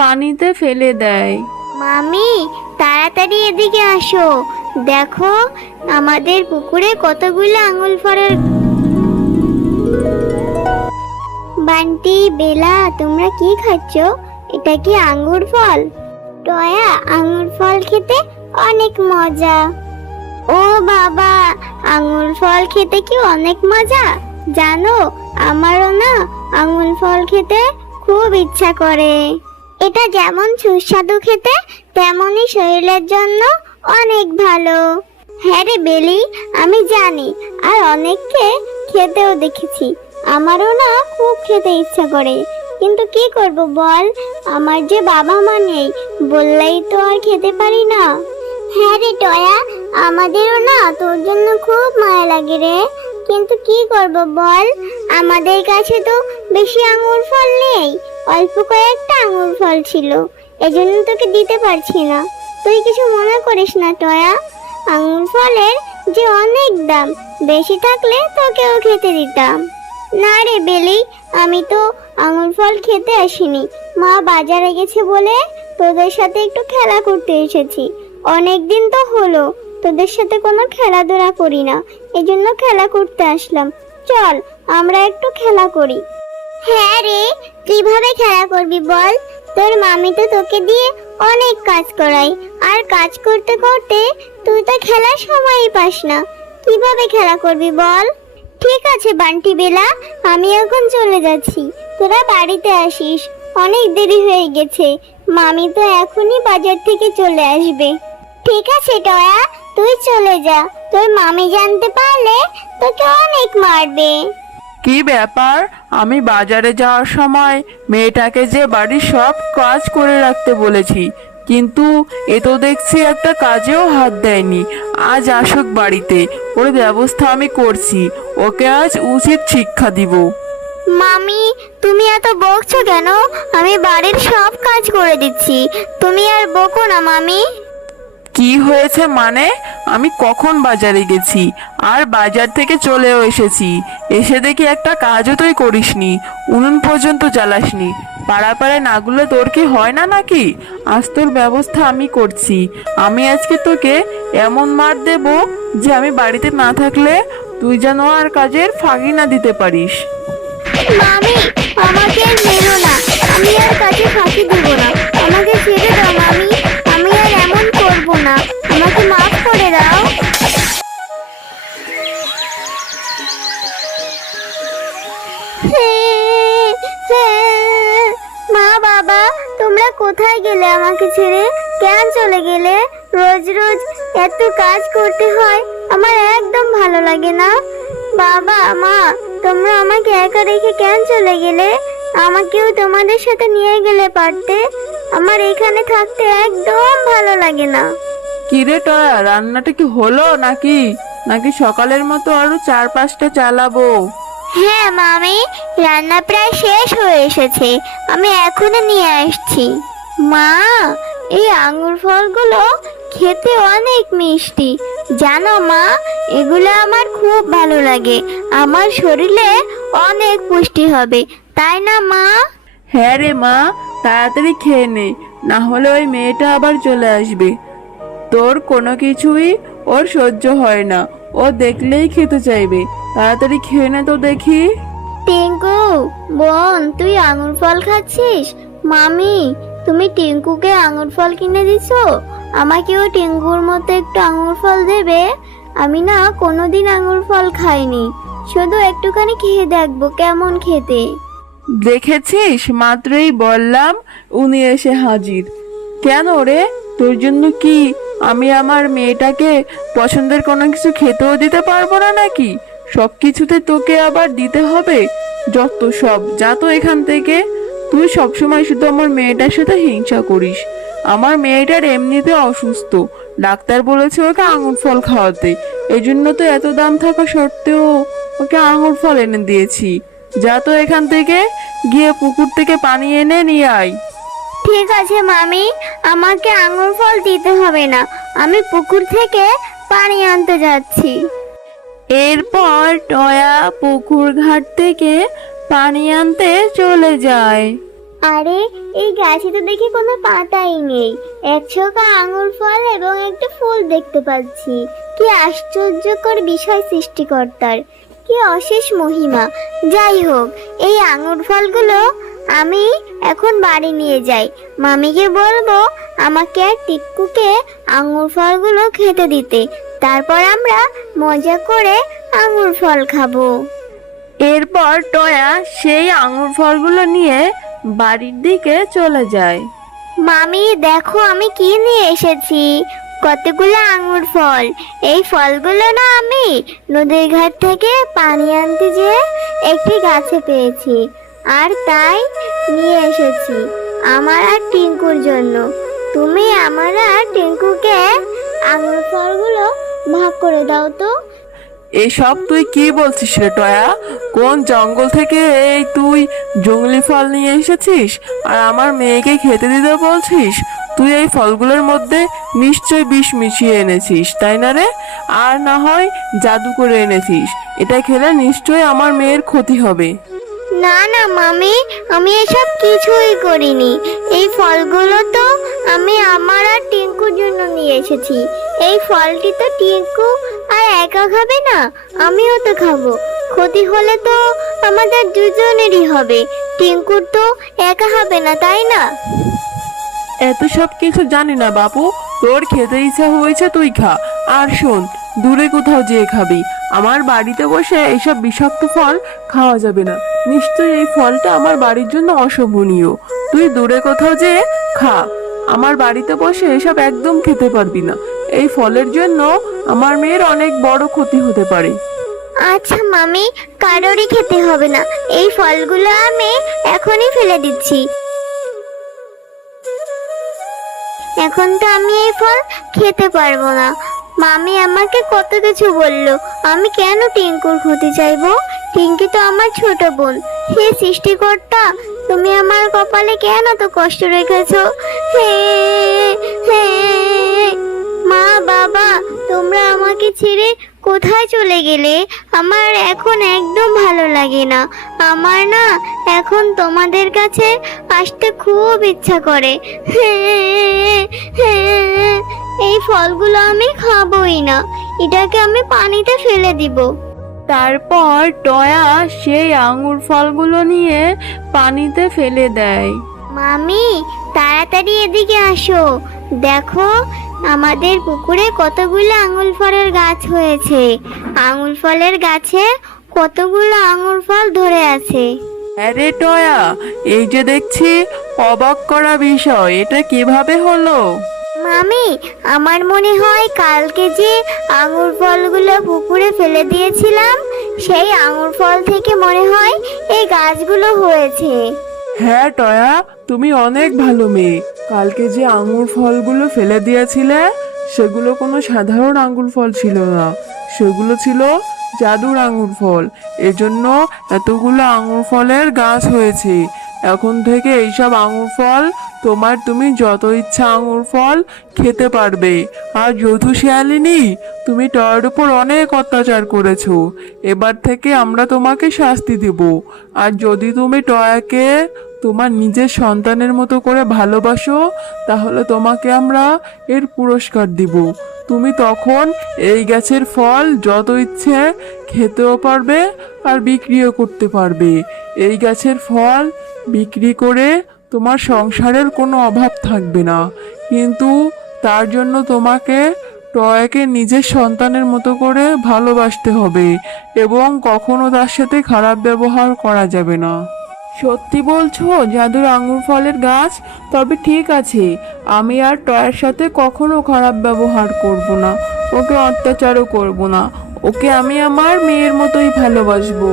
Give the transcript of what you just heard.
পানিতে ফেলে দেয়। মামি, তাড়াতাড়ি এদিকে আসো। দেখো, আমাদের পুকুরে কতগুলো আঙুর ফলের। বান্টি, বেলা, তোমরা কি খাচ্ছ? এটা কি আঙ্গুর ফল? টয়া, আঙ্গুর ফল খেতে অনেক মজা। ও বাবা, আঙ্গুর ফল খেতে কি অনেক মজা? জানো, আমারও না আঙ্গুর ফল খেতে খুব ইচ্ছা করে। এটা যেমন সুস্বাদু খেতে, তেমনই শরীরের জন্য অনেক ভালো। হ্যাঁ রে বেলি, আমি জানি, আর অনেককে খেতেও দেখেছি। আমারও না খুব খেতে ইচ্ছা করে, কিন্তু কি করব বল, আমার যে বাবা মা নেই, বললেই তো আর খেতে পারি না। হ্যাঁ রে টয়া, আমাদেরও না তোর জন্য খুব মায়া লাগে রে, কিন্তু কি করব বল, আমাদের কাছে তো বেশি আঙ্গুর ফল নেই, অল্প কয়েকটা আঙ্গুর ফল ছিল, এজন্য তোকে দিতে পারছি না। তুই কিছু মনে করিস না টয়া, আঙ্গুর ফলের যে অনেক দাম, বেশি থাকলে তোকেও খেতে দিতাম। না রে বেলি, আমি তো আঙ্গুর ফল খেতে আসিনি, মা বাজারে গেছে বলে তোদের সাথে একটু খেলা করতে এসেছি। অনেক দিন তো হলো তোদের সাথে কোনো খেলাধুলা করি না, এজন্য খেলা করতে আসলাম। চল, আমরা একটু খেলা করি। হ্যাঁ রে, কিভাবে খেলা করবি বল? তোর মামি তো তোকে দিয়ে অনেক কাজ করায়, আর কাজ করতে করতে তুই তো খেলার সময়ই পাস না, কিভাবে খেলা করবি বল? ঠিক আছে বান্টি, বেলা, আমি এখন চলে যাচ্ছি, তোরা বাড়িতে আসিস, অনেক দেরি হয়ে গেছে, মামি তো এখনই বাজার থেকে চলে আসবে। ঠিক আছে টয়া, তুই চলে যা, তোর মামি জানতে পারলে তোকে অনেক মারবে। কি ব্যাপার, আমি বাজারে যাওয়ার সময় মেয়েটাকে যে বাড়ির সব কাজ করে রাখতে বলেছি, কিন্তু এ তো দেখছি একটা কাজেও হাত দেয়নি। আজ আসুক বাড়িতে, ওর ব্যবস্থা আমি করছি, ওকে আজ উচিত শিক্ষা দিব। মামি, তুমি এত বকছো কেন? আমি বাড়ির সব কাজ করে দিচ্ছি, তুমি আর বকো না মামি। কি হয়েছে মানে? আমি কখন বাজারে গেছি, আর বাজার থেকে চলেও এসেছি, এসে দেখি একটা কাজও তুই করিসনি, উনুন পর্যন্ত জ্বালাসনি। পাড়া পাড়ায় নাগুলো তোর কি হয় না নাকি? আজ তোর ব্যবস্থা আমি করছি। আমি আজকে তোকে এমন মার দেব যে আমি বাড়িতে না থাকলে তুই যেন আর কাজের ফাঁকি না দিতে পারিস। মামি, আমাকে আর মেরো না, আমি আর কাজে ফাঁকি দিব না, আমাকে ছেড়ে দাও মামি, আমি আর এমন করব না, আমাকে মাফ করে দাও। মা বাবা, তোমরা কোথায় গেলে আমাকে ছেড়ে? কেন চলে গেলে? রোজ রোজ এত কাজ করতে হয়, আমার একদম ভালো লাগে না। বাবা মা, তোমরা আমাকে একা রেখে কেন চলে গেলে? আমাকেও তোমাদের সাথে নিয়ে গেলে পারতে, আমার এখানে থাকতে একদম ভালো লাগে না। কিরে টয়া, রান্নাটা কি হলো নাকি নাকি সকালের মতো আরো 4-5টা চালাবো? হ্যাঁ মামি, রান্না প্রায় শেষ হয়ে এসেছে, আমি এখনই নিয়ে আসছি। মা, এই আঙ্গুর ফলগুলো খেতে অনেক মিষ্টি, জানো মা, এগুলো আমার খুব ভালো লাগে, আমার শরীরে অনেক পুষ্টি হবে, তাই না মা? হ্যাঁ রে মা, তাড়াতাড়ি খেয়ে নে, না হলে ওই মেয়েটা আবার চলে আসবে। তোর কোনো কিছুই ওর সহ্য হয় না, ও দেখলেই খেতে চাইবে। তাড়াতাড়ি খেয়ে নে তো দেখি। টিঙ্কু বোন, তুই আঙ্গুর ফল খাচ্ছিস? মামি, তুমি টিঙ্কুকে আঙ্গুর ফল কিনে দিছো? আমাকেও টিঙ্কুর মতো একটু আঙ্গুর ফল দেবে? আমি না কোনোদিন আঙ্গুর ফল খাইনি, শুধু একটুখানি খেয়ে দেখবো কেমন খেতে। দেখেছিস, মাত্রই বললাম উনি এসে হাজির। কেন রে, তোর জন্য কি আমি আমার মেয়েটাকে পছন্দের কোনো কিছু খেতেও দিতে পারবো না নাকি? সব কিছুতে তোকে আবার দিতে হবে? যত সব, যা তো এখান থেকে। তুই সবসময় শুধু আমার মেয়েটার সাথে হিংসা করিস। আমার মেয়েটার এমনিতে অসুস্থ, ডাক্তার বলেছে ওকে আঙুর ফল খাওয়াতে, এই জন্য তো এত দাম থাকা সত্ত্বেও ওকে আঙুর ফল এনে দিয়েছি। যা তো এখান থেকে, গিয়ে পুকুর থেকে পানি এনে নিয়ে আয়। ঠিক আছে মামি, আমাকে আঙ্গুর ফল দিতে হবে না, আমি পুকুর থেকে পানি আনতে যাচ্ছি। এরপর টয়া পুকুর ঘাট থেকে পানি আনতে চলে যায়। আরে এই গাছে তো দেখি কোনো পাতাই নেই, এক ছোকা আঙুর ফল এবং একটা ফুল দেখতে পাচ্ছি। কি আশ্চর্যকর বিষয় সৃষ্টিকর্তার, কি অশেষ মহিমা। যাই হোক, এই আঙুর ফলগুলো আমি এখন বাড়ি নিয়ে যাই। মামিকে বলবো আমাকে আর টিক্কুকে আঙুর ফলগুলো খেতে দিতে, তারপর আমরা মজা করে আঙুর ফল খাবো। এরপর টয়া সেই আঙুর ফলগুলো নিয়ে বাড়ির দিকে চলে যায়। মামি দেখো আমি কি নিয়ে এসেছি, কতগুলো আঙুর ফল। এই ফলগুলো না আমি নদীর ঘাট থেকে পানি আনতে যেয়ে একটি গাছে পেয়েছি, আর তাই নিয়ে এসেছি আমার আর টিঙ্কুর জন্য। তুমি আমার আর টিঙ্কুকে আঙুর ফলগুলো ভাগ করে দাও তো। এসব তুই কি বলছিস রে টয়া? কোন জঙ্গল থেকে এই তুই জঙ্গলি ফল নিয়ে এসেছিস আর আমার মেয়েকে খেতে দিতে বলছিস? তুই এই ফলগুলোর মধ্যে নিশ্চয় বিষ মিশিয়ে এনেছিস, তাই না রে? আর না হয় জাদু করে এনেছিস। এটা খেলে নিশ্চয়ই আমার মেয়ের ক্ষতি হবে। না না মামি, আমি এসব কিছুই করিনি। এই ফলগুলো তো আমি আমার আর টিঙ্কুর জন্য নিয়ে এসেছি। এই ফলটি তো টিঙ্কু আর একা খাবে না, আমিও তো খাবো। ক্ষতি হলে তো আমাদের দুজনেরই হবে, টিঙ্কুর তো একা হবে না, তাই না? এত সব কিছু জানি না বাপু, তোর খেতে ইচ্ছা হয়েছে তুই খা। আর শোন, দূরে কোথাও যেয়ে খাবি, আমার বাড়িতে বসে এইসব বিষাক্ত ফল খাওয়া যাবে না। নিশ্চয়ই এই ফলটা আমার বাড়ির জন্য অশোভনীয়। তুই দূরে কোথাও যেয়ে খা, আমার বাড়িতে বসে এসব একদম খেতে পারবি না। এই ফলের জন্য আমার মেয়ের অনেক বড় ক্ষতি হতে পারে। আচ্ছা মামি, কারোরই খেতে হবে না। এই ফলগুলো আমি এখনই ফেলে দিচ্ছি। এখন তো আমি এই ফল খেতে পারবো না। মামি আমাকে কত কিছু বললো, আমি কেন টিঙ্কুর ক্ষতি চাইবো? টিঙ্কি তো আমার ছোট বোন। হে সৃষ্টিকর্তা, তুমি আমার কপালে কেন তো কষ্ট রেখেছো? হে হে মা বাবা, তোমরা আমাকে ছেড়ে কোথায় চলে গেলে? আমার এখন একদম ভালো লাগে না। আমার না এখন তোমাদের কাছে আসতে খুব ইচ্ছা করে। এই ফলগুলো আমি খাবোই না, এটাকে আমি পানিতে ফেলে দিব। তারপর টয়া সেই আঙুর ফলগুলো নিয়ে পানিতে ফেলে দেয়। মামি তাড়াতাড়ি এদিকে আসো, দেখো আমাদের পুকুরে কতগুলো আঙুর ফলের গাছ হয়েছে। আঙুর ফলের গাছে কতগুলো আঙুর ফল ধরে আছে। আরে টয়া, এই যে দেখছি অবাক করা বিষয়, এটা কিভাবে হলো? মামি আমার মনে হয় কালকে যে আঙুর ফলগুলো পুকুরে ফেলে দিয়েছিলাম, সেই আঙুর ফল থেকে মনে হয় এই গাছগুলো হয়েছে। হ্যাঁ টয়া, তুমি অনেক ভালো মেয়ে। কালকে যে আঙুর ফলগুলো ফেলে দিয়েছিলে সেগুলো কোনো সাধারণ আঙুর ফল ছিল না, সেগুলো ছিল জাদুর আঙুর ফল। এজন্য এতগুলো আঙুর ফলের গাছ হয়েছে। এখন থেকে এইসব আঙুর ফল তুমি যত ইচ্ছা আঙুর ফল খেতে পারবে। আর যদু শিয়ালিনী, তুমি টয়ার উপর অনেক অত্যাচার করেছো। এবার থেকে আমরা তোমাকে শাস্তি দেব। আর যদি তুমি টয়াকে তোমার নিজের সন্তানের মতো করে ভালোবাসো, তাহলে তোমাকে আমরা এর পুরস্কার দিব। তুমি তখন এই গাছের ফল যত ইচ্ছে খেতেও পারবে আর বিক্রিও করতে পারবে। এই গাছের ফল বিক্রি করে তোমার সংসারের কোনো অভাব থাকবে না। কিন্তু তার জন্য তোমাকে টয়াকে নিজের সন্তানের মতো করে ভালোবাসতে হবে এবং কখনো তার সাথে খারাপ ব্যবহার করা যাবে না। সত্যি বলছো জাদুর আঙুর ফলের গাছ? তবে ঠিক আছে, আমি আর টয়ার সাথে কখনো খারাপ ব্যবহার করব না, ওকে অত্যাচারও করব না। ওকে আমি আমার মেয়ের মতোই ভালোবাসবো।